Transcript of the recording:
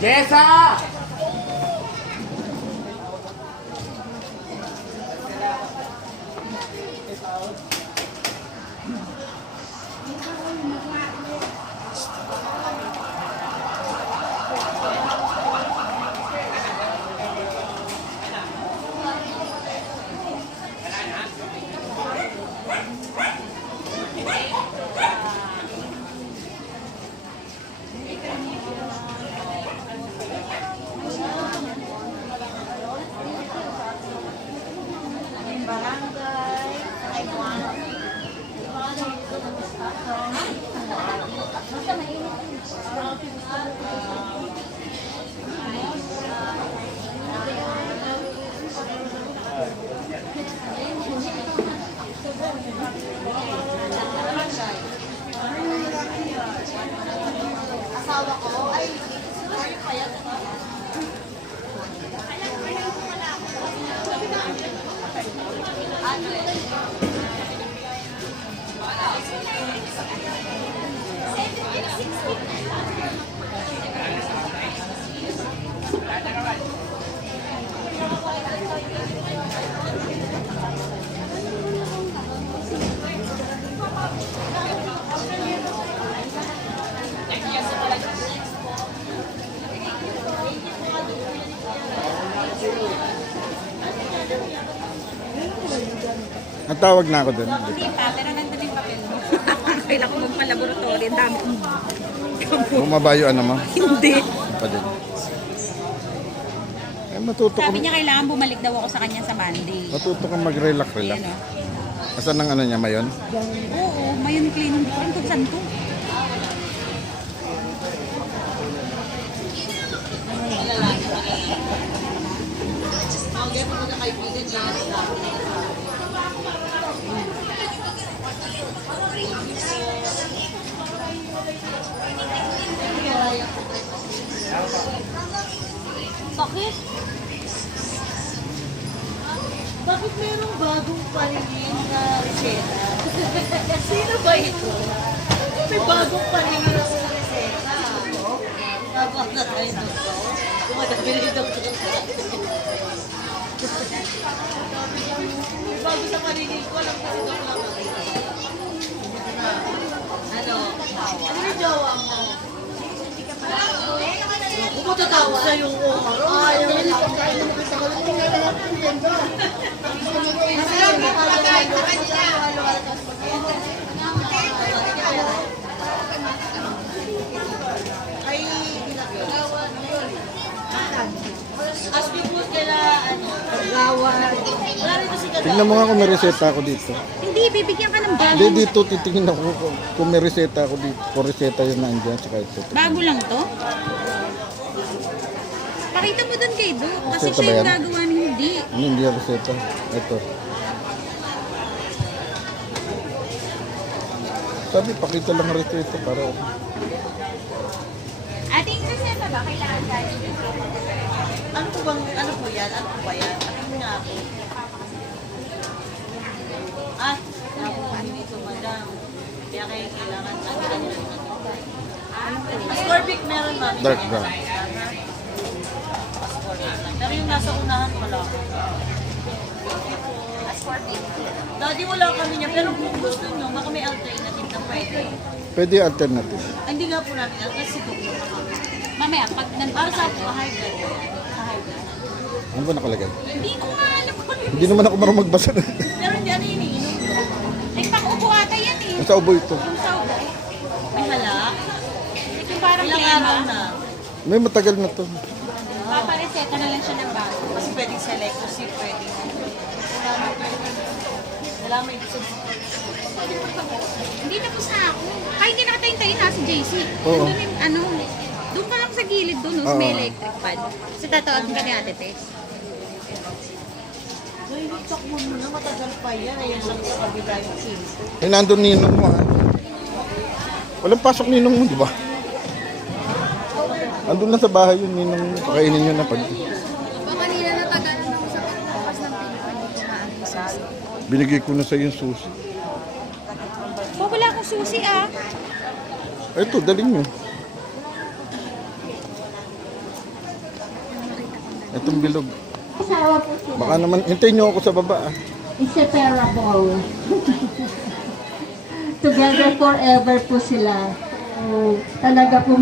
Jessa! Asawa ko ay Natawag na ako doon. Hindi pa, pero nandun yung papel mo. Kailangan ko magpa-laboratory. Ang dami kong Bumaba yung ano mo? hindi. Pa din. Eh, matuto ka, Sabi niya kailangan bumalik daw ako sa kanya sa Monday. matuto ka mag-relax-relax. Ayan o. Asan ang ano niya, mayon? Oo, mayon clean. Hindi ko alam kung saan to. bakit? Bakit merong bagong paningin na reseta? Sino ba ito? May bagong paningin na reseta. Tapos na tayo dito. Kumadabi rin ito. May bago sa paningin ko. Alam kasi ito lang. Ano? Ano yung jowa mo? Kung matatawa sa yung umaro, ayaw na lang. Masarap na pagkain sa kanila. Ay, ginagawa na yun. As before kila, ano, paggawan. Wala rin kasi Tignan mo nga kung may reseta ako dito. Hindi, bibigyan ka ng bago. Hindi, dito titingin ako kung may reseta ako dito. Kung reseta yun nandiyan, tsaka ito. Bago lang to? Pakita mo dun kay Doc. Kasi Reseta siya ba yung yan? gagawa ng hindi. Ano, hindi yung reseta. Ito. Sabi, pakita lang ang reseta para Ating reseta ba? Kailangan tayo. ano po bang, ano po yan? Ano po ba yan? Ano nga po? Ah, ano dito, madam? Kaya kayo kailangan tanggalan nyo ng ascorbic meron, ma'am. dark brown. Ascorbic lang. Pero yung nasa unahan, wala. Ascorbic. Dati wala kami niya, pero kung gusto nyo, baka may alternative na pwede. Pwede yung alternative. Ay, hindi nga po natin, kasi doktor na kami. Mamaya, pag Para nandun sa po, high blood. Sa high blood. Ano ba nakalagay? Hindi ko nga alam kung ano. Hindi naman ako marunong magbasa. Pero hindi, ano yung iniinom nyo? Ay, pang-upo ata yan eh. Nasa ubo ito. Yung sa ubo. May halak? Ito yung parang Ilang plema. araw na? May matagal na to. Papareseta na lang siya ng bago. Kasi pwedeng selective, pwedeng... Wala may gusto. Hindi tapos na ako. Kahit hindi nakatayin-tayin na si JC. Oo. Nandun yung ano, doon ka lang sa gilid doon, no, sa may electric pad. Kasi tatawagin ka ni Ate Tess. Ay, takbo mo na, matagal pa yan. Ayan lang sa kabila yung king. Eh, nandun ninong mo ha. Walang pasok ninong mo, di ba? Andun lang sa bahay yun, ninong. Pakainin nyo na pag... Kanina natagal na Binigay ko na sa yung susi. Oh, wala akong susi ah. Ito, daling nyo. Itong bilog. Asawa po sila. Baka naman, hintayin nyo ako sa baba ah. Inseparable. Together forever po sila. So, talaga po